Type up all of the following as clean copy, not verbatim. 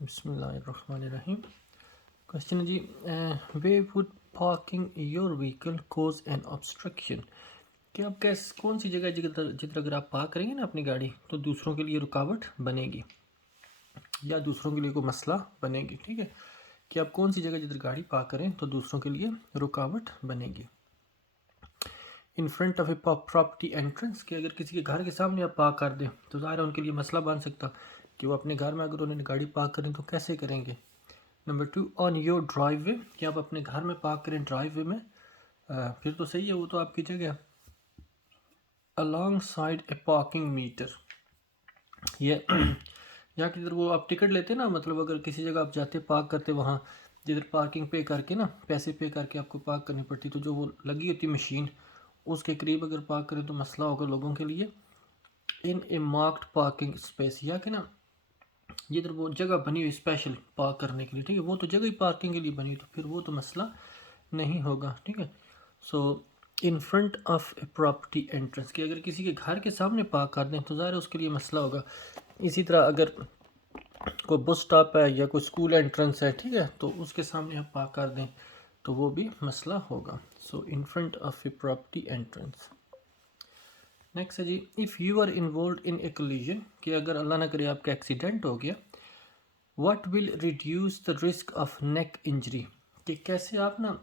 बिस्मिल्लाहिर्रहमानिर्रहीम। क्वेश्चन है जी, where would parking your vehicle cause an obstruction. कि आप कौन सी जगह जिधर जिधर अगर आप पार्क करेंगे ना अपनी गाड़ी तो दूसरों के लिए रुकावट बनेगी या दूसरों के लिए कोई मसला बनेगी। ठीक है, कि आप कौन सी जगह जिधर गाड़ी पार्क करें तो दूसरों के लिए रुकावट बनेगी। इन front of a property entrance, कि अगर किसी के घर के सामने आप पार्क कर दें तो ज़ाहिर है उनके लिए मसला बन सकता कि वो अपने घर में अगर उन्होंने गाड़ी पार्क करें तो कैसे करेंगे। नंबर 2, ऑन योर ड्राइव वे, कि आप अपने घर में पार्क करें ड्राइव वे में, फिर तो सही है, वो तो आपकी जगह। अलॉन्ग साइड ए पार्किंग मीटर, ये या किधर वो आप टिकट लेते ना, मतलब अगर किसी जगह आप जाते पार्क करते वहाँ जिधर पार्किंग पे करके ना पैसे पे करके आपको पार्क करनी पड़ती, तो जो वो लगी होती मशीन उसके करीब अगर पार्क करें तो मसला होगा लोगों के लिए। इन ए मार्क्ड पार्किंग स्पेस, या कि ना जिधर वो जगह बनी हुई स्पेशल पार्क करने के लिए, ठीक है, वो तो जगह ही पार्किंग के लिए बनी, तो फिर वो तो मसला नहीं होगा। ठीक है, so in front of a property entrance, कि अगर किसी के घर के सामने पार्क कर दें तो ज़ाहिर है उसके लिए मसला होगा। इसी तरह अगर कोई बस स्टॉप है या कोई स्कूल एंट्रेंस है, ठीक है, तो उसके सामने आप पार्क कर दें तो वो भी मसला होगा। So in front of a property entrance. Next है जी, if you are involve in a collision, कि अगर अल्लाह ना करे आपका एक्सीडेंट हो गया, what will reduce the risk of neck injury, कि कैसे आप ना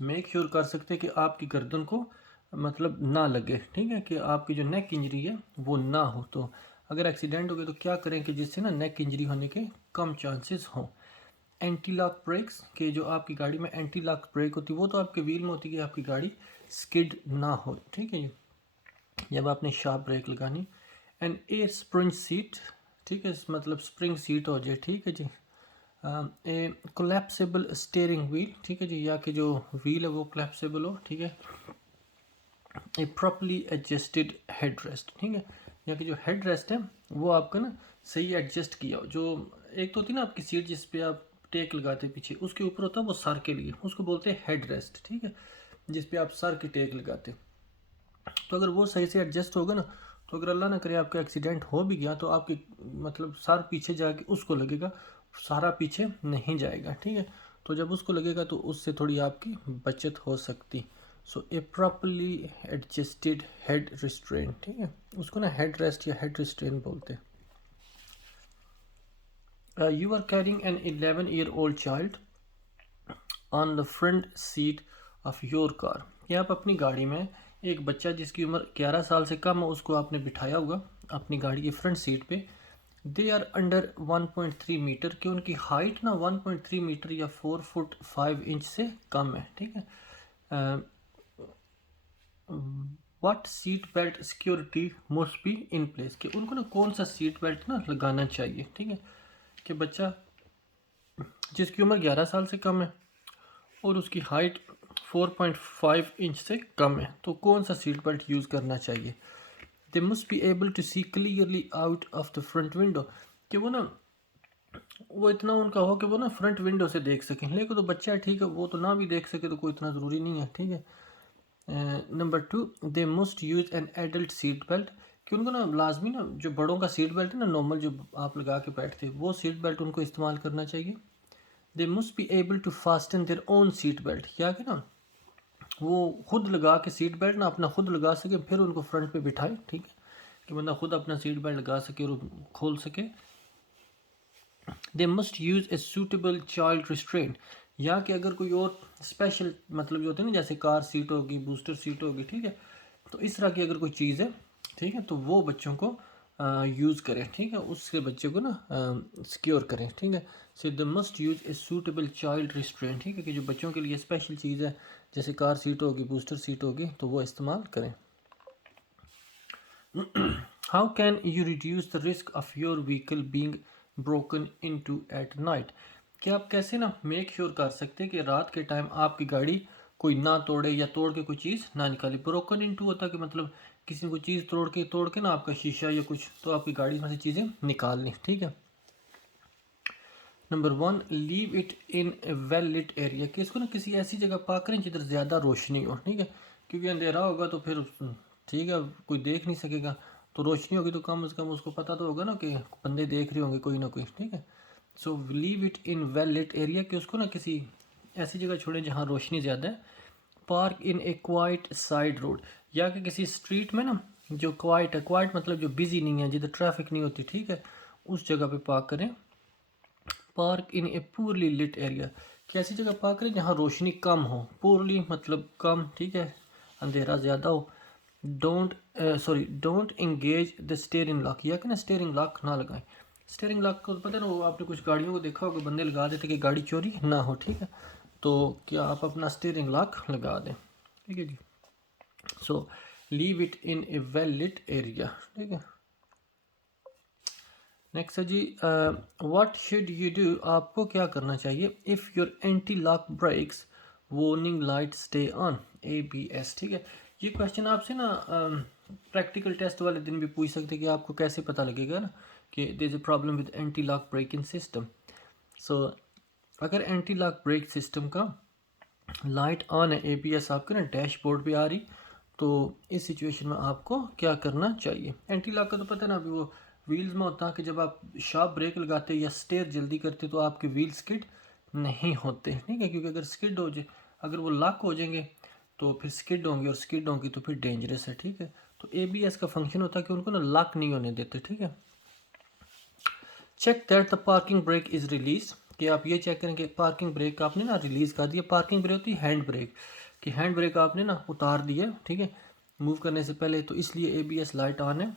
मेक श्योर कर सकते हैं कि आपकी गर्दन को मतलब ना लगे। ठीक है, कि आपकी जो नेक इंजरी है वो ना हो। तो अगर एक्सीडेंट हो गया तो क्या करें कि जिससे ना नेक इंजरी होने के कम चांसेस हों। एंटी लॉक ब्रेक्स, कि जो आपकी गाड़ी में एंटी लॉक ब्रेक होती है वो तो आपके व्हील में होती है कि आपकी गाड़ी स्किड ना हो। ठीक है जी, जब आपने शार्प ब्रेक लगानी। एंड एयर स्प्रिंग सीट, ठीक है, मतलब स्प्रिंग सीट हो जाए। ठीक है जी। ए कोलैप्सिबल स्टीयरिंग व्हील, ठीक है जी, या कि जो व्हील है वो कोलैप्सिबल हो। ठीक है, ए प्रॉपरली एडजस्टेड हेड रेस्ट, ठीक है, या कि जो हेड रेस्ट है वो आपका ना सही एडजस्ट किया हो। जो एक तो होती है ना आपकी सीट जिस पे आप टेक लगाते पीछे, उसके ऊपर होता है वो सर के लिए, उसको बोलते हैं हेड रेस्ट। ठीक है, जिस पे आप सर की टेक लगाते, तो अगर वो सही से एडजस्ट होगा ना, तो अगर अल्लाह ना करे आपका एक्सीडेंट हो भी गया तो आपकी मतलब सर पीछे जाके उसको लगेगा, सारा पीछे नहीं जाएगा। ठीक है, तो जब उसको लगेगा तो उससे थोड़ी आपकी बचत हो सकती। So a properly adjusted head restraint, ठीक है, उसको ना हेड रेस्ट या हेड रिस्ट्रेन बोलते हैं। You are carrying an 11-year-old child on the front seat of your car, या आप अपनी गाड़ी में एक बच्चा जिसकी उम्र 11 साल से कम है उसको आपने बिठाया हुआ अपनी गाड़ी की फ्रंट सीट पे। दे आर अंडर 1.3 मीटर, कि उनकी हाइट ना 1.3 मीटर या 4 फुट 5 इंच से कम है। ठीक है, what seat belt security must be in place, कि उनको ना कौन सा सीट बेल्ट ना लगाना चाहिए। ठीक है, कि बच्चा जिसकी उम्र 11 साल से कम है और उसकी हाइट 4.5 इंच से कम है तो कौन सा सीट बेल्ट यूज़ करना चाहिए। They must be able to see clearly out of the front window, कि वो ना वो इतना उनका हो कि वो ना फ्रंट विंडो से देख सकें। लेकिन तो बच्चा है, ठीक है, वो तो ना भी देख सके तो कोई इतना ज़रूरी नहीं है। ठीक है, number 2, they must use an adult seat belt, कि उनको ना लाजमी ना जो बड़ों का सीट बेल्ट है ना नॉर्मल जो आप लगा के बैठते वो सीट बेल्ट उनको इस्तेमाल करना चाहिए। They must be able to fasten their own seat belt, या कि ना वो खुद लगा के सीट बेल्ट ना अपना खुद लगा सके फिर उनको फ्रंट पे बिठाए। ठीक है, कि बंदा खुद अपना सीट बेल्ट लगा सके और खोल सके। They must use a suitable child restraint, या कि अगर कोई और स्पेशल मतलब जो होते हैं ना जैसे कार सीट होगी, बूस्टर सीट होगी, ठीक है, तो इस तरह की अगर कोई चीज़ है, ठीक है, तो वो बच्चों को यूज़ करें। ठीक है, उससे बच्चे को ना सिक्योर करें। ठीक है, so the must use a suitable child restraint, ठीक है, कि जो बच्चों के लिए स्पेशल चीज़ है जैसे कार सीट होगी, बूस्टर सीट होगी, तो वो इस्तेमाल करें। How can you reduce the risk of your vehicle being broken into at night, कि आप कैसे ना मेक श्योर कर सकते हैं कि रात के टाइम आपकी गाड़ी कोई ना तोड़े या तोड़ के कोई चीज़ ना निकाले। ब्रोकन इन टू होता है कि मतलब किसी ने कोई चीज़ तोड़ के ना आपका शीशा या कुछ तो आपकी गाड़ी में से चीज़ें निकाल लें। ठीक है, number 1, leave it in a well lit area, कि इसको ना किसी ऐसी जगह पार्क करें जिधर ज़्यादा रोशनी हो। ठीक है, क्योंकि अंधेरा होगा तो फिर ठीक है कोई देख नहीं सकेगा, तो रोशनी होगी तो कम से कम उसको पता तो होगा ना कि बंदे देख रहे होंगे कोई ना कोई। ठीक है, so leave it in well lit area, कि उसको ना किसी ऐसी जगह छोड़ें जहाँ रोशनी ज़्यादा है। Park in A quite side road, या कि किसी स्ट्रीट में ना जो क्वाइट है, क्वाइट मतलब जो बिजी नहीं है, जिधर ट्रैफिक नहीं होती, ठीक है, उस जगह पे पार्क करें। Park in a poorly lit area, कि ऐसी जगह पार्क करें जहाँ रोशनी कम हो, पूरली मतलब कम, ठीक है, अंधेरा ज़्यादा हो। Don't engage the steering lock, या कि ना स्टीयरिंग लॉक ना लगाएं। स्टीयरिंग लॉक को पता है ना, वो आपने कुछ गाड़ियों को देखा होगा, बंदे लगा देते कि गाड़ी चोरी ना हो, ठीक है, तो क्या आप अपना स्टीयरिंग लॉक लगा दें, ठीक है जी। So leave it in a well lit area, ठीक है। नेक्स्ट है जी, व्हाट शुड यू डू, आपको क्या करना चाहिए if your anti lock brakes warning light stay on, ABS, ठीक है। ये क्वेश्चन आपसे ना प्रैक्टिकल टेस्ट वाले दिन भी पूछ सकते हैं कि आपको कैसे पता लगेगा ना कि there is a problem with anti lock braking system. So अगर एंटी लॉक ब्रेक सिस्टम का लाइट ऑन है, ABS आपके ना डैशबोर्ड पे आ रही, तो इस सिचुएशन में आपको क्या करना चाहिए। एंटी लॉक का तो पता है ना, अभी वो व्हील्स में होता है कि जब आप शार्प ब्रेक लगाते या स्टेयर जल्दी करते तो आपके व्हील स्किड नहीं होते, ठीक है, क्योंकि अगर स्किड हो जाए, अगर वो लॉक हो जाएंगे तो फिर स्किड होंगे, और स्किड होंगी तो फिर डेंजरस है, ठीक है। तो ABS का फंक्शन होता है कि उनको ना लॉक नहीं होने देते, ठीक है। Check that the parking brake is release, कि आप ये चेक करें कि पार्किंग ब्रेक आपने ना रिलीज कर दिया। पार्किंग ब्रेक होती है हैंड ब्रेक, कि हैंड ब्रेक आपने ना उतार दिया, ठीक है, मूव करने से पहले, तो इसलिए ABS लाइट ऑन है।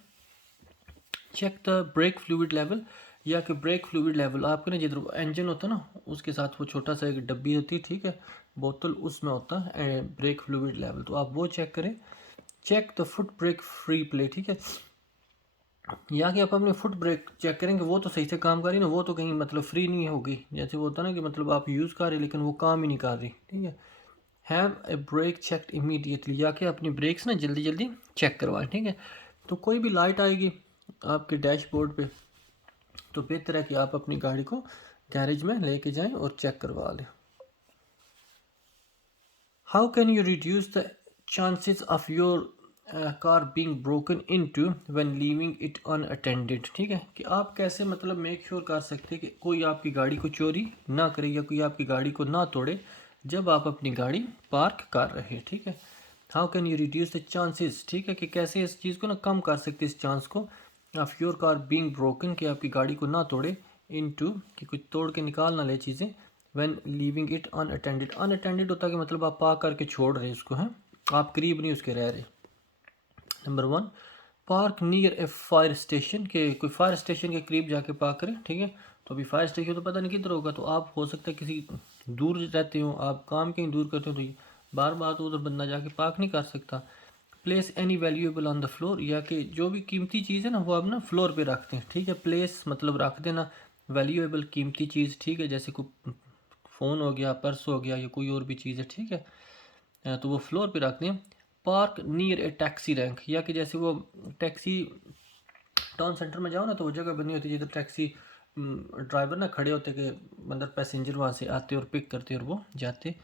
Check the brake fluid level, या कि ब्रेक फ्लूइड लेवल आपके ना जिधर इंजन होता है ना उसके साथ वो छोटा सा एक डब्बी होती है, ठीक है, बोतल, उसमें होता है ब्रेक फ्लूइड लेवल, तो आप वो चेक करें। Check the foot brake free play, ठीक है, या कि आप अपनी फुट ब्रेक चेक करेंगे वो तो सही से काम कर रही ना, वो तो कहीं मतलब फ्री नहीं होगी, जैसे वो होता ना कि मतलब आप यूज़ कर रहे लेकिन वो काम ही नहीं कर रही, ठीक है। Have a brake check immediately, या कि अपनी ब्रेक्स ना जल्दी जल्दी चेक करवाएं, ठीक है। तो कोई भी लाइट आएगी आपके डैशबोर्ड पे, तो बेहतर है कि आप अपनी गाड़ी को गैरेज में लेके जाएं और चेक करवा लें। How can you reduce the chances of your car being broken into when leaving it unattended, ठीक है, कि आप कैसे मतलब मेक श्योर कर सकते हैं कि कोई आपकी गाड़ी को चोरी ना करे या कोई आपकी गाड़ी को ना तोड़े जब आप अपनी गाड़ी पार्क कर रहे हैं, ठीक है। How can you reduce the chances, ठीक है, कि कैसे इस चीज़ को ना कम कर सकते इस चांस को, of your car being broken, कि आपकी गाड़ी को ना तोड़े, इनटू कि कुछ तोड़ के निकाल ना ले चीज़ें, when leaving it unattended. Unattended होता है कि मतलब आप पार्क करके छोड़ रहे उसको, हैं, आप करीब नहीं उसके रह रहे। नंबर 1, पार्क नियर ए फायर स्टेशन, के कोई फायर स्टेशन के करीब जाके पार्क करें, ठीक है। तो अभी फायर स्टेशन तो पता नहीं किधर होगा, तो आप हो सकता है किसी दूर रहते हो, आप काम कहीं दूर करते हो, तो बार बार तो उधर बंदा जाके पार्क नहीं कर सकता। Place any valuable on the floor, या कि जो भी कीमती चीज़ है ना वो आप ना फ्लोर पे रखते हैं, ठीक है। प्लेस मतलब रख देना, वैल्यूएबल कीमती चीज़, ठीक है, जैसे कोई फ़ोन हो गया, पर्स हो गया, या कोई और भी चीज़ है, ठीक है, तो वो फ्लोर पे रखते हैं। पार्क नियर ए टैक्सी रैंक, या कि जैसे वो टैक्सी टाउन सेंटर में जाओ ना, तो वो जगह बनी होती है जिधर टैक्सी ड्राइवर ना खड़े होते कि मतलब पैसेंजर वहाँ से आते और पिक करते और वो जाते,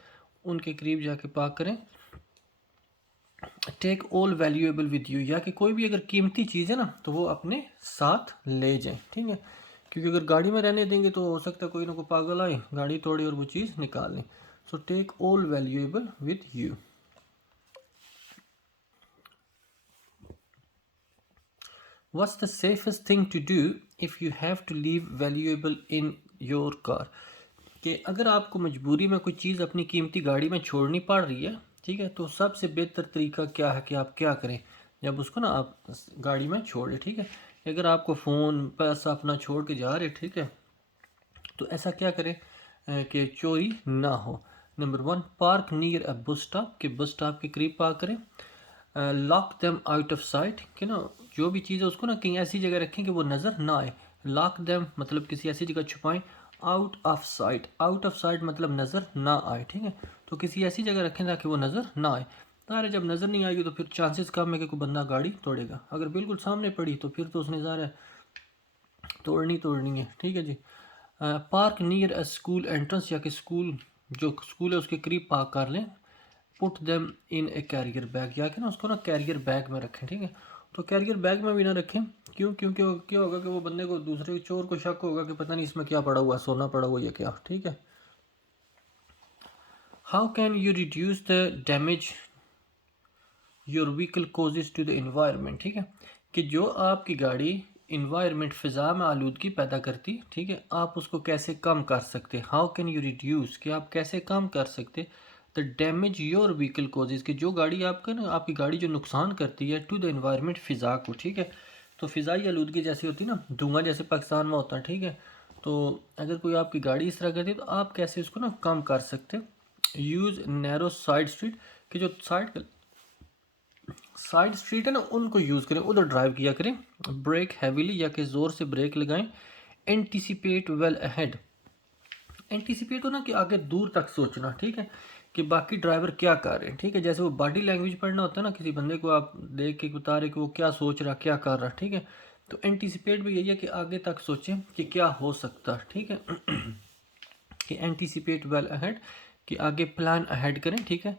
उनके करीब जाके पार्क करें। Take all valuable with you, या कि कोई भी अगर कीमती चीज़ है ना तो वो अपने साथ ले जाएं, ठीक है, क्योंकि अगर गाड़ी में रहने देंगे तो हो सकता है कोई ना कोई पागल आए, गाड़ी तोड़े और वो चीज़ निकाल लें। So take all valuable with you. What's the safest thing to do if you have to leave valuable in your car, कि अगर आपको मजबूरी में कोई चीज़ अपनी कीमती गाड़ी में छोड़नी पड़ रही है, ठीक है, तो सबसे बेहतर तरीका क्या है कि आप क्या करें जब उसको ना आप गाड़ी में छोड़े, ठीक है। अगर आपको फ़ोन पैसा अपना छोड़ के जा रहे, ठीक है, तो ऐसा क्या करें कि चोरी ना हो। नंबर 1, पार्क नियर अ बस स्टॉप, के बस स्टॉप के करीब पार्क करें। Lock them out of site, कि ना जो भी चीज़ है उसको ना कहीं ऐसी जगह रखें कि वो नज़र ना आए। लॉक देम मतलब किसी ऐसी जगह छुपाएं। Out of sight, out of sight मतलब नज़र ना आए, ठीक है, तो किसी ऐसी जगह रखें ताकि वो नज़र ना आए। अरे जब नज़र नहीं आएगी तो फिर चांसेस कम है कि कोई बंदा गाड़ी तोड़ेगा। अगर बिल्कुल सामने पड़ी तो फिर तो उसने ज़ाहिर है तोड़नी है, ठीक है जी। Park near a school entrance, या कि स्कूल जो स्कूल है उसके करीब पार्क कर लें। Put them in a carrier bag, या कि ना उसको ना कैरियर बैग में रखें, ठीक है। तो कैरियर बैग में भी ना रखें। क्यों? क्योंकि क्या होगा कि वो बंदे को, दूसरे चोर को शक होगा कि पता नहीं इसमें क्या पड़ा हुआ है, सोना पड़ा हुआ है या क्या। ठीक है। How can you reduce the damage your vehicle causes to the environment. ठीक है, कि जो आपकी गाड़ी इन्वायरमेंट, फ़िज़ा में आलूदगी पैदा करती, ठीक है, आप उसको कैसे कम कर सकते। हाउ कैन यू रिड्यूस, कि आप कैसे कम कर सकते the damage your vehicle causes, कि जो गाड़ी आपका ना, आपकी गाड़ी जो नुकसान करती है टू द इन्वायरमेंट, फ़िज़ा को। ठीक है, तो फ़िज़ाई आलूदगी जैसी होती है ना, धुआं जैसे पाकिस्तान में होता है। ठीक है, तो अगर कोई आपकी गाड़ी इस तरह करती है तो आप कैसे उसको ना कम कर सकते। यूज़ नैरो साइड स्ट्रीट, कि जो साइड स्ट्रीट है ना, उनको यूज़ करें, उधर ड्राइव किया करें। ब्रेक हैवीली, या कि ज़ोर से ब्रेक लगाएं। एंटीसिपेट वेल अहेड, एंटीसिपेट हो ना कि आगे दूर तक सोचना। ठीक है, कि बाकी ड्राइवर क्या कर रहे हैं। ठीक है, जैसे वो बॉडी लैंग्वेज पढ़ना होता है ना, किसी बंदे को आप देख के बता रहे कि वो क्या सोच रहा, क्या कर रहा। ठीक है, तो एंटीसिपेट भी यही है कि आगे तक सोचें कि क्या हो सकता है। ठीक है, कि एंटीसिपेट वेल अहेड, कि आगे प्लान अहेड करें। ठीक है,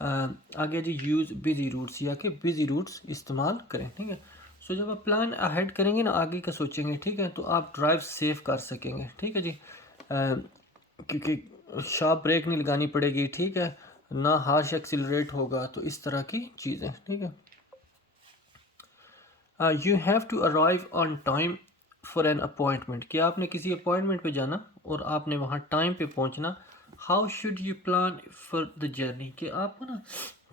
आगे जी यूज़ बिजी रूट्स, या कि बिजी रूट्स इस्तेमाल करें। ठीक है, सो जब आप प्लान अहेड करेंगे ना, आगे का सोचेंगे, ठीक है, तो आप ड्राइव सेफ कर सकेंगे। ठीक है जी, क्योंकि शार्प ब्रेक नहीं लगानी पड़ेगी। ठीक है, ना हार्श एक्सिलरेट होगा, तो इस तरह की चीज़ें। ठीक है, you have to arrive on time for an appointment, कि आपने किसी अपॉइंटमेंट पे जाना और आपने वहाँ टाइम पे पहुँचना। How should you plan for the journey, कि आपको ना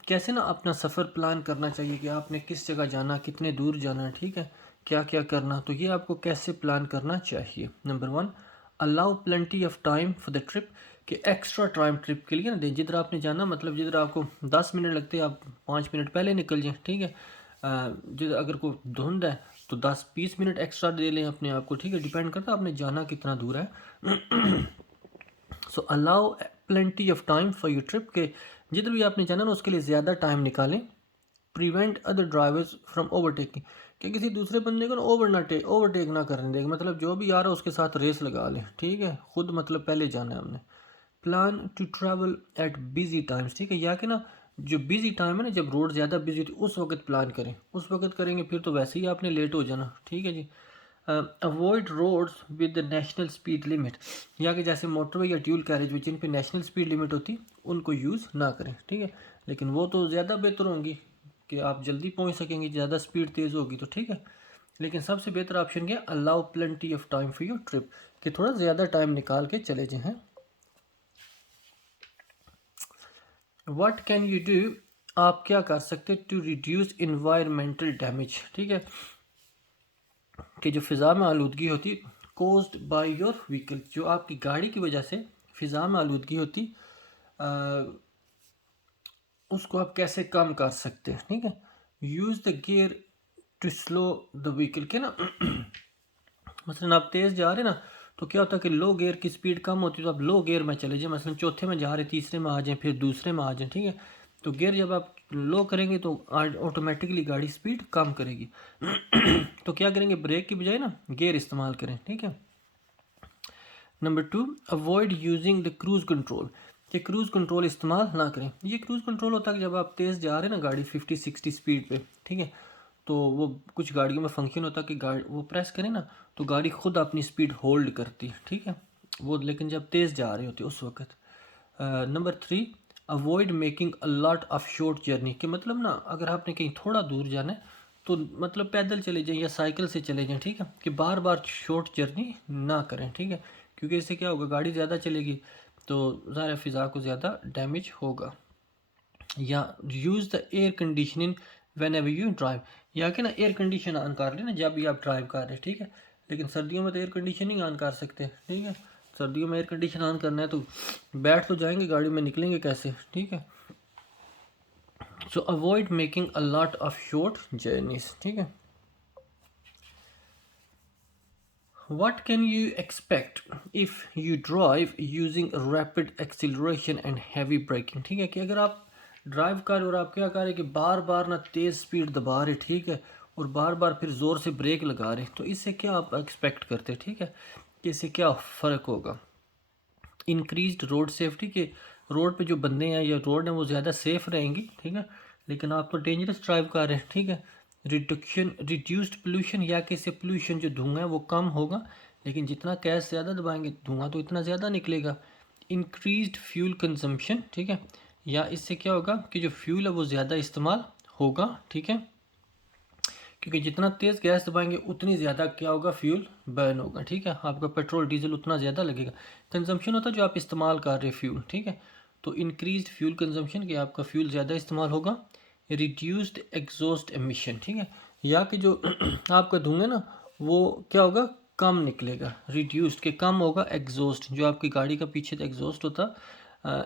कैसे ना अपना सफ़र प्लान करना चाहिए, कि आपने किस जगह जाना, कितने दूर जाना। ठीक है, क्या क्या करना, तो ये आपको कैसे प्लान करना चाहिए। Number 1, allow plenty of time for the trip, कि एक्स्ट्रा टाइम ट्रिप के लिए ना दें। जिधर आपने जाना, मतलब जिधर आपको 10 मिनट लगते हैं, आप 5 मिनट पहले निकल जाएं। ठीक है, जिधर अगर कोई धुंध है तो 10-20 मिनट एक्स्ट्रा दे लें अपने आप को। ठीक है, डिपेंड करता है आपने जाना कितना दूर है। सो allow plenty of time for your trip, के जिधर भी आपने जाना ना उसके लिए ज़्यादा टाइम निकालें। Prevent other drivers from overtaking, कि किसी दूसरे बंदे को ना ओवरटेक ना करने देगा, मतलब जो भी आ रहा है उसके साथ रेस लगा लें। ठीक है, खुद मतलब पहले जाना है हमने। Plan to travel at busy times, ठीक है, या कि ना जो बिजी टाइम है ना, जब रोड ज़्यादा बिजी होती है उस वक्त प्लान करें, उस वक्त करेंगे फिर तो वैसे ही आपने लेट हो जाना। ठीक है जी। Avoid roads with the national speed limit, या कि जैसे मोटरवे या ड्यूल कैरेज वे जिन पे नेशनल स्पीड लिमिट होती उनको यूज़ ना करें। ठीक है, लेकिन वो तो ज़्यादा बेहतर होंगी कि आप जल्दी पहुंच सकेंगे, ज़्यादा स्पीड तेज़ होगी तो। ठीक है, लेकिन सबसे बेहतर ऑप्शन क्या, allow plenty of time for your trip, कि थोड़ा ज़्यादा टाइम निकाल के चले जाएँ। व्हाट कैन यू डू, आप क्या कर सकते टू रिड्यूस इन्वायरमेंटल डैमेज। ठीक है, कि जो फ़िज़ा में आलूदगी होती कोज्ड बाय योर व्हीकल, जो आपकी गाड़ी की वजह से फ़िज़ा में आलूदगी होती, उसको आप कैसे कम कर सकते हैं। ठीक है, use the gear to slow the vehicle, के ना मसलन आप तेज़ जा रहे ना, तो क्या होता है कि लो गियर की स्पीड कम होती है, तो आप लो गियर में चले जाएं, मसलन चौथे में जा रहे, तीसरे में आ जाएं, फिर दूसरे में आ जाएं। ठीक है, तो गियर जब आप लो करेंगे तो ऑटोमेटिकली गाड़ी स्पीड कम करेगी। तो क्या करेंगे, ब्रेक की बजाय ना गियर इस्तेमाल करें। ठीक है। Number 2, avoid using the cruise control, कि क्रूज़ कंट्रोल इस्तेमाल ना करें। ये क्रूज़ कंट्रोल होता है कि जब आप तेज़ जा रहे हैं ना गाड़ी 50-60 स्पीड पे, ठीक है, तो वो कुछ गाड़ियों में फंक्शन होता है कि गाड़ी वो प्रेस करें ना तो गाड़ी खुद अपनी स्पीड होल्ड करती है। ठीक है, वो लेकिन जब तेज़ जा रही होती है उस वक्त। Number 3, avoid making a lot of short journey, कि मतलब ना अगर आपने कहीं थोड़ा दूर जाना है तो मतलब पैदल चले जाएं या साइकिल से चले जाएं। ठीक है, कि बार बार शॉर्ट जर्नी ना करें। ठीक है, क्योंकि इससे क्या होगा, गाड़ी ज़्यादा चलेगी तो ज़ाहिर फ़िज़ा को ज़्यादा डैमेज होगा। या use the air conditioning when ever you drive, या कि ना एयर कंडीशन ऑन कर लेना जब भी आप ड्राइव कर रहे हैं। ठीक है, लेकिन सर्दियों में तो एयर कंडीशनिंग ऑन कर सकते हैं। ठीक है, सर्दियों में एयर कंडीशन ऑन करना है तो बैठ तो जाएंगे गाड़ी में, निकलेंगे कैसे। ठीक है, सो avoid making a lot of short journeys. ठीक है, what can you expect if you drive using rapid acceleration and heavy braking। ठीक है, कि अगर आप ड्राइव कर और आप क्या कर रहे कि बार बार ना तेज़ स्पीड दबा रहे, ठीक है, और बार बार फिर ज़ोर से ब्रेक लगा रहे, तो इससे क्या आप एक्सपेक्ट करते हैं। ठीक है, कि इससे क्या फ़र्क होगा। इंक्रीज्ड रोड सेफ्टी, के रोड पे जो बंदे हैं या रोड है वो ज़्यादा सेफ रहेंगी। ठीक है, लेकिन आप तो डेंजरस ड्राइव कर रहे हैं। ठीक है, रिड्यूस्ड पोल्यूशन, या कि इससे पोल्यूशन जो धुआं है वो कम होगा, लेकिन जितना गैस ज़्यादा दबाएंगे धुआं तो इतना ज़्यादा निकलेगा। इंक्रीज्ड फ्यूल कंजम्पशन, ठीक है, या इससे क्या होगा कि जो फ्यूल है वो ज़्यादा इस्तेमाल होगा, ठीक है, क्योंकि जितना तेज़ गैस दबाएंगे उतनी ज़्यादा क्या होगा, फ्यूल बर्न होगा, ठीक है, आपका पेट्रोल डीजल उतना ज़्यादा लगेगा। कंजम्पशन होता है जो आप इस्तेमाल कर रहे फ्यूल, ठीक है, तो इंक्रीज्ड फ्यूल कंजम्पशन कि आपका फ्यूल ज़्यादा इस्तेमाल होगा। रिड्यूस्ड एग्जॉस्ट एमिशन, ठीक है, या कि जो आपका धुआं ना वो क्या होगा, कम निकलेगा। रिड्यूस्ड के कम होगा, एग्जॉस्ट जो आपकी गाड़ी का पीछे एग्जॉस्ट होता,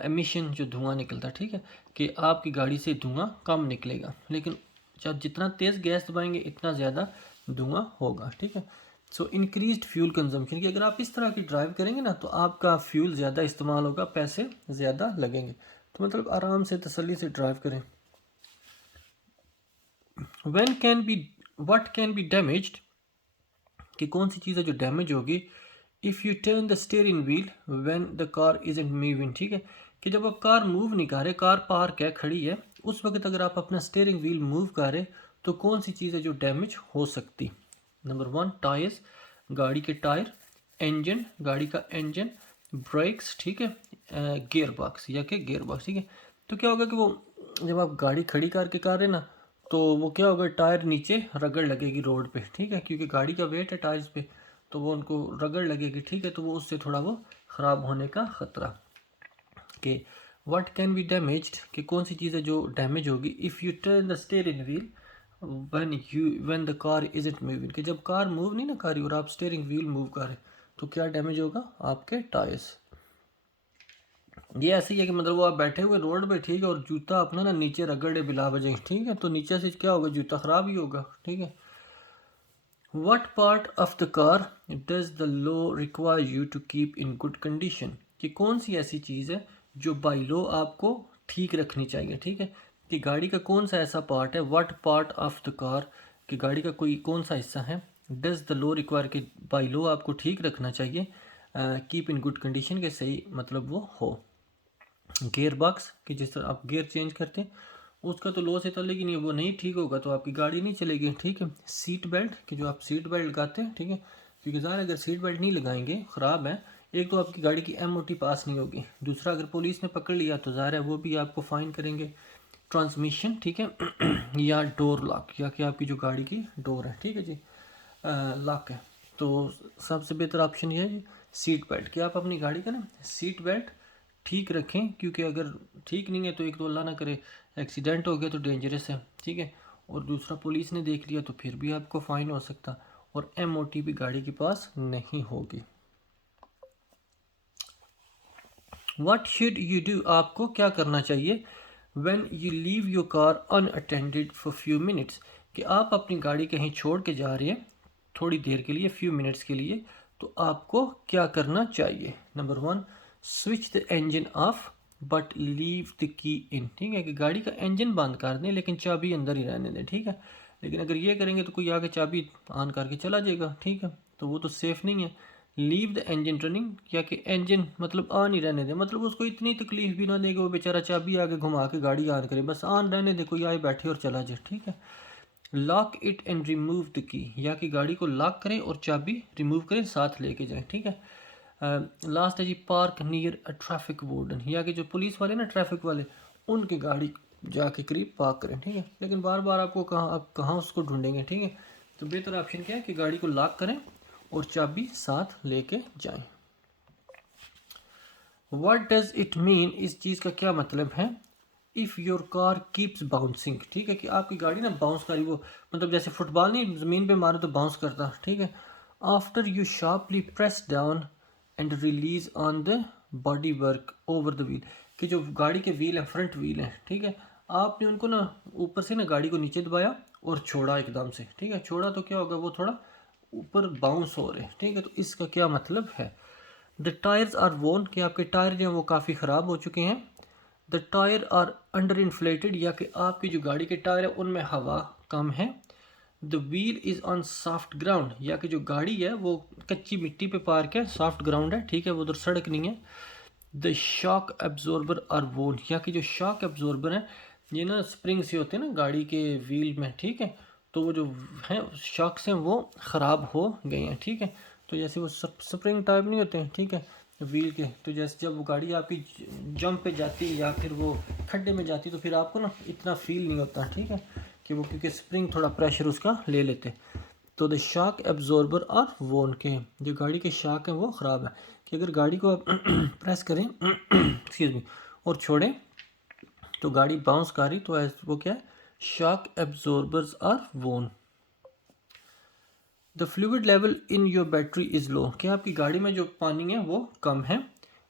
एमिशन जो धुआं निकलता, ठीक है, कि आपकी गाड़ी से धुआं कम निकलेगा, लेकिन जब जितना तेज़ गैस दबाएंगे इतना ज़्यादा धुआं होगा, ठीक है। सो इंक्रीज्ड फ्यूल कंजम्पशन कि अगर आप इस तरह की ड्राइव करेंगे ना तो आपका फ्यूल ज़्यादा इस्तेमाल होगा, पैसे ज़्यादा लगेंगे, तो मतलब आराम से तसल्ली से ड्राइव करें। When can be what can be damaged कि कौन सी चीज़ है जो डैमेज होगी। If U turn the steering wheel when the car isn't moving, ठीक है, कि जब आप कार मूव नहीं कर रहे, कार पार्क है, खड़ी है, उस वक्त अगर आप अपना स्टीयरिंग व्हील मूव कर रहे तो कौन सी चीज़ है जो डैमेज हो सकती। नंबर 1 टायर्स, गाड़ी के टायर, इंजन, गाड़ी का इंजन, ब्रेक्स, ठीक है, गियर बॉक्स या कि गियर बॉक्स, ठीक है। तो क्या होगा कि वो जब आप गाड़ी खड़ी करके कर रहे ना तो वो क्या होगा, टायर नीचे रगड़ लगेगी रोड पे, ठीक है, क्योंकि गाड़ी का वेट है टायर्स पे, तो वो उनको रगड़ लगेगी, ठीक है, तो वो उससे थोड़ा वो ख़राब होने का ख़तरा। कि व्हाट कैन बी डैमेज्ड कि कौन सी चीज़ है जो डैमेज होगी। If U turn the steering wheel when the car isn't moving कि जब कार मूव नहीं ना कर रही और आप स्टीयरिंग व्हील मूव कर रहे तो क्या डैमेज होगा, आपके टायर्स। ये ऐसे ही है कि मतलब वो आप बैठे हुए रोड पे, ठीक है, और जूता अपना ना नीचे रगड़े बिला बजे, ठीक है, तो नीचे से क्या होगा, जूता ख़राब ही होगा, ठीक है। What part of the car does the law require you to keep in good condition कि कौन सी ऐसी चीज़ है जो बाई लॉ आपको ठीक रखनी चाहिए, ठीक है, कि गाड़ी का कौन सा ऐसा पार्ट है, what part of the car कि गाड़ी का कोई कौन सा हिस्सा है, डज द लॉ रिक्वायर कि बाई लॉ आपको ठीक रखना चाहिए, कीप इन गुड कंडीशन के सही मतलब वो हो। गियर बॉक्स कि जिस तरह आप गियर चेंज करते हैं उसका तो लॉ से चलेगी नहीं, वो नहीं ठीक होगा तो आपकी गाड़ी नहीं चलेगी, ठीक है। सीट बेल्ट कि जो आप सीट बेल्ट लगाते हैं, ठीक है, क्योंकि ज़ाहिर अगर सीट बेल्ट नहीं लगाएंगे ख़राब है, एक तो आपकी गाड़ी की MOT पास नहीं होगी, दूसरा अगर पुलिस ने पकड़ लिया तो ज़ाहिर है वो भी आपको फ़ाइन करेंगे। ट्रांसमिशन, ठीक है, या डोर लॉक या कि आपकी जो गाड़ी की डोर है, ठीक है जी, लॉक है, तो सबसे बेहतर ऑप्शन ये है जी सीट बेल्ट कि आप अपनी गाड़ी का ना सीट बेल्ट ठीक रखें, क्योंकि अगर ठीक नहीं है तो एक तो अल्लाह ना करे एक्सीडेंट हो गया तो डेंजरस है, ठीक है, और दूसरा पुलिस ने देख लिया तो फिर भी आपको फ़ाइन हो सकता, और MOT भी गाड़ी के पास नहीं होगी। व्हाट शुड यू डू आपको क्या करना चाहिए when you leave your car unattended for few minutes कि आप अपनी गाड़ी कहीं छोड़ के जा रहे हैं थोड़ी देर के लिए, फ्यू मिनट्स के लिए, तो आपको क्या करना चाहिए। Number 1 switch the engine off but leave the key in, ठीक है, कि गाड़ी का इंजन बंद कर दें लेकिन चाबी अंदर ही रहने दें, ठीक है, लेकिन अगर ये करेंगे तो कोई आके चाबी ऑन करके चला जाएगा, ठीक है, तो वो तो सेफ़ नहीं है। लीव द इंजन रनिंग क्या कि इंजन मतलब ऑन ही रहने दे, मतलब उसको इतनी तकलीफ भी ना दे कि वो बेचारा चाबी आगे घुमा के गाड़ी ऑन करे, बस ऑन रहने दे, कोई आए बैठे और चला जाए, ठीक है। Lock it and remove the key या कि गाड़ी को लॉक करें और चाबी रिमूव करें, साथ लेके जाएं, ठीक है। लास्ट है जी park near a traffic warden या कि जो पुलिस वाले ना ट्रैफिक वाले उनकी गाड़ी जाके करीब पार्क करें, ठीक है, लेकिन बार बार आपको आप कहाँ उसको ढूंढेंगे, ठीक है, तो बेहतर ऑप्शन क्या है कि गाड़ी को लॉक करें और चाबी साथ लेके जाएं। व्हाट डज इट मीन इस चीज़ का क्या मतलब है। If your car keeps bouncing, ठीक है, कि आपकी गाड़ी ना बाउंस करी, वो मतलब जैसे फुटबॉल नहीं ज़मीन पे मारे तो बाउंस करता, ठीक है। After you sharply press down and release on the body work over the wheel कि जो गाड़ी के व्हील है, फ्रंट व्हील है, ठीक है, आपने उनको ना ऊपर से ना गाड़ी को नीचे दबाया और छोड़ा एकदम से, ठीक है, छोड़ा तो क्या होगा, वो थोड़ा ऊपर बाउंस हो रहे हैं, ठीक है, तो इसका क्या मतलब है। द टायर्स आर वोन कि आपके टायर जो हैं वो काफ़ी ख़राब हो चुके हैं। The tyre are under inflated या कि आपकी जो गाड़ी के टायर है उनमें हवा कम है। The wheel is on soft ground या कि जो गाड़ी है वो कच्ची मिट्टी पे पार्क है, सॉफ्ट ग्राउंड है, ठीक है, वो उधर सड़क नहीं है। द शॉक एब्जॉर्बर आर वोन या कि जो शॉक एब्जॉर्बर है ये ना स्प्रिंग से होते हैं ना गाड़ी के व्हील में, ठीक है, तो वो जो हैं शॉक्स हैं वो ख़राब हो गए हैं, ठीक है। तो जैसे वो स्प्रिंग टाइप नहीं होते हैं, ठीक है, व्हील के, तो जैसे जब वो गाड़ी आपकी जंप पे जाती है या फिर वो खड्डे में जाती है तो फिर आपको ना इतना फील नहीं होता, ठीक है, कि वो क्योंकि स्प्रिंग थोड़ा प्रेशर उसका ले लेते। तो द शॉक एब्जॉर्बर आर वोन के, जो गाड़ी के शॉक हैं वो ख़राब है, कि अगर गाड़ी को आप प्रेस करें एक्सक्यूज मी और छोड़ें तो गाड़ी बाउंस कर रही, तो वो क्या है, शॉक एब्जॉर्बर्स आर वोन। The fluid level in your battery is low, कि आपकी गाड़ी में जो पानी है वो कम है।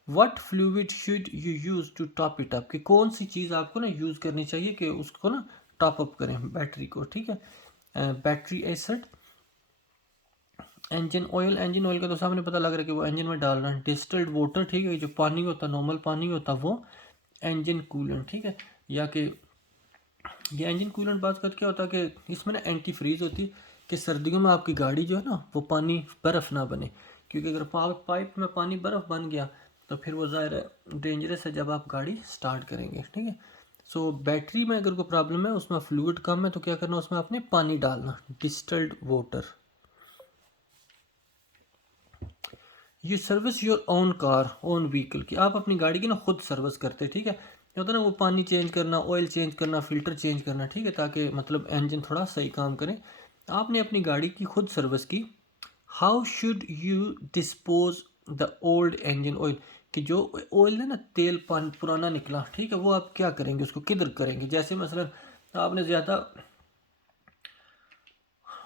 What fluid should you use to top it up, कि कौन सी चीज़ आपको ना यूज़ करनी चाहिए कि उसको ना टॉप अप करें बैटरी को, ठीक है। Battery acid, engine oil, engine oil का तो सामने पता लग रहा है कि वो इंजन में डाल रहे हैं। डिस्टिल्ड वाटर, ठीक है, जो पानी होता है नॉर्मल पानी होता वो। इंजन कूलेंट, ठीक है, या कि ये इंजन कूलेंट बात करके क्या होता है कि इसमें ना एंटी फ्रीज होती है, कि सर्दियों में आपकी गाड़ी जो है ना वो पानी बर्फ़ ना बने, क्योंकि अगर पाइप में पानी बर्फ़ बन गया तो फिर वो ज़ाहिर है डेंजरस है जब आप गाड़ी स्टार्ट करेंगे, ठीक है। सो बैटरी में अगर कोई प्रॉब्लम है, उसमें फ्लूइड कम है, तो क्या करना, उसमें आपने पानी डालना, distilled water. You service your own car own vehicle, कि आप अपनी गाड़ी की ना खुद सर्विस करते, ठीक है, ये होता है ना वो पानी चेंज करना, ऑयल चेंज करना, फिल्टर चेंज करना, ठीक है, ताकि मतलब इंजन थोड़ा सही काम करे। आपने अपनी गाड़ी की खुद सर्विस की। How should you dispose the old engine oil, कि जो ऑयल है ना तेल पुराना निकला, ठीक है, वो आप क्या करेंगे, उसको किधर करेंगे। जैसे मसलन आपने ज़्यादा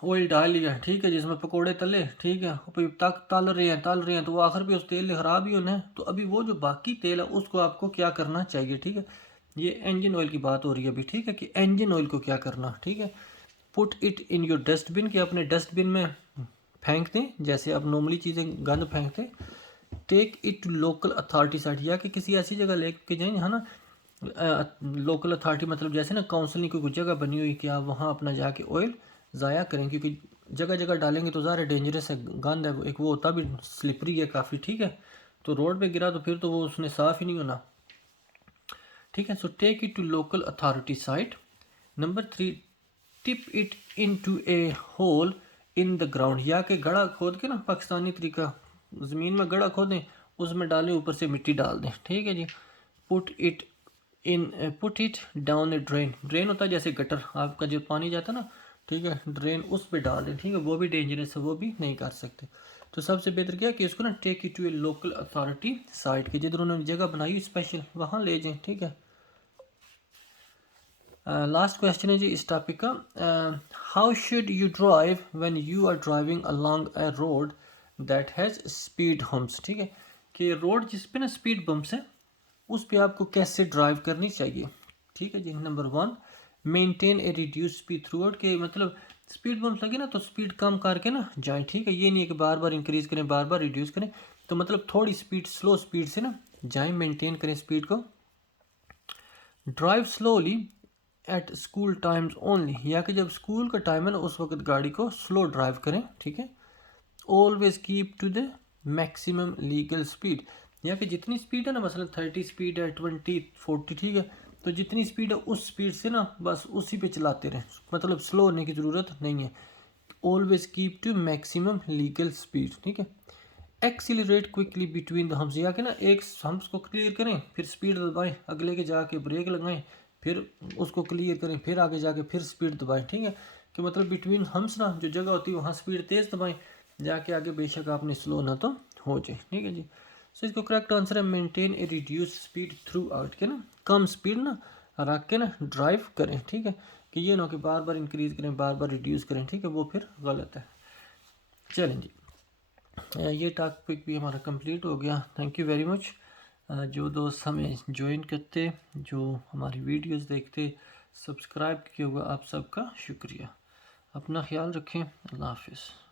ऑयल डाल लिया, ठीक है, जिसमें पकोड़े तले, ठीक है, फिर तल रहे हैं तो वो आखिर भी उस तेल ने ख़राब ही होना है, तो अभी वो जो बाकी तेल है उसको आपको क्या करना चाहिए, ठीक है। ये इंजन ऑयल की बात हो रही है अभी, ठीक है, कि इंजन ऑयल को क्या करना, ठीक है। Put it in your dustbin, कि अपने डस्टबिन में फेंक दें, जैसे आप नॉर्मली चीज़ें गंद फेंकते। Take it to local authority site, या कि किसी ऐसी जगह लेके जाएं, है ना, लोकल अथॉरिटी मतलब जैसे ना काउंसिलिंग की कुछ जगह बनी हुई कि आप वहाँ अपना जाके ऑयल ज़ाया करें, क्योंकि जगह जगह डालेंगे तो ज़्यादा डेंजरस है, गंद है, एक वो होता भी स्लिपरी है काफ़ी, ठीक है, तो रोड पे गिरा तो फिर तो वो उसने साफ़ ही नहीं होना, ठीक है। So take it to local authority site. Number 3, tip it into a hole in the ground, या कि गड़ा खोद के ना पाकिस्तानी तरीका, ज़मीन में गड़ा खोदें, उसमें डालें, ऊपर से मिट्टी डाल दें, ठीक है जी। Put it put it down a drain, drain होता है जैसे गटर, आपका जो पानी जाता है ना, ठीक है, ड्रेन उस पर डाल दें, ठीक है, वो भी डेंजरस है, वो भी नहीं कर सकते। तो सबसे बेहतर क्या है कि इसको ना take it to a local authority site, की जिधर उन्होंने जगह बनाई स्पेशल वहाँ ले जाएं, ठीक है। लास्ट क्वेश्चन है जी इस टॉपिक का, how should you drive when you are driving along a road that has speed humps, ठीक है, कि रोड जिस पे ना स्पीड बम्प्स है उस पे आपको कैसे ड्राइव करनी चाहिए, ठीक है जी। Number 1, maintain a reduce speed throughout, के मतलब स्पीड बम्प्स लगे ना तो स्पीड कम करके ना जाए, ठीक है, ये नहीं है कि बार बार इंक्रीज करें बार बार रिड्यूस करें, तो मतलब थोड़ी स्पीड स्लो स्पीड से ना जाए, मेंटेन करें स्पीड को। Drive slowly at school times only, या कि जब स्कूल का टाइम है ना उस वक्त गाड़ी को स्लो ड्राइव करें, ठीक है। Always keep to the maximum legal speed, या कि जितनी स्पीड है ना, मसलन 30 स्पीड है, 20 40, ठीक है, तो जितनी स्पीड है उस स्पीड से ना बस उसी पे चलाते रहें, मतलब स्लो होने की ज़रूरत नहीं है। Always keep to maximum legal speed, ठीक है। Accelerate quickly between the humps, या कि ना एक हम्स को क्लियर करें फिर स्पीड दबाएं, अगले के जाके ब्रेक लगाएं, फिर उसको क्लियर करें, फिर आगे जाके फिर स्पीड दबाएं, ठीक है, कि मतलब बिटवीन हम्स ना जो जगह होती है वहाँ स्पीड तेज़ दबाएं, जाके आगे बेशक आपने स्लो ना तो हो जाए, ठीक है जी। सो इसको करेक्ट आंसर है maintain a reduce speed throughout, के ना कम स्पीड ना रख के ना ड्राइव करें, ठीक है, कि ये ना कि बार बार इंक्रीज़ करें बार बार रिड्यूस करें, ठीक है, वो फिर गलत है। चलें जी, ये टॉपिक भी हमारा कंप्लीट हो गया। Thank you very much. जो दोस्त हमें ज्वाइन करते, जो हमारी वीडियोस देखते, सब्सक्राइब किया हुआ, आप सबका शुक्रिया। अपना ख्याल रखें। अल्लाह हाफिज़।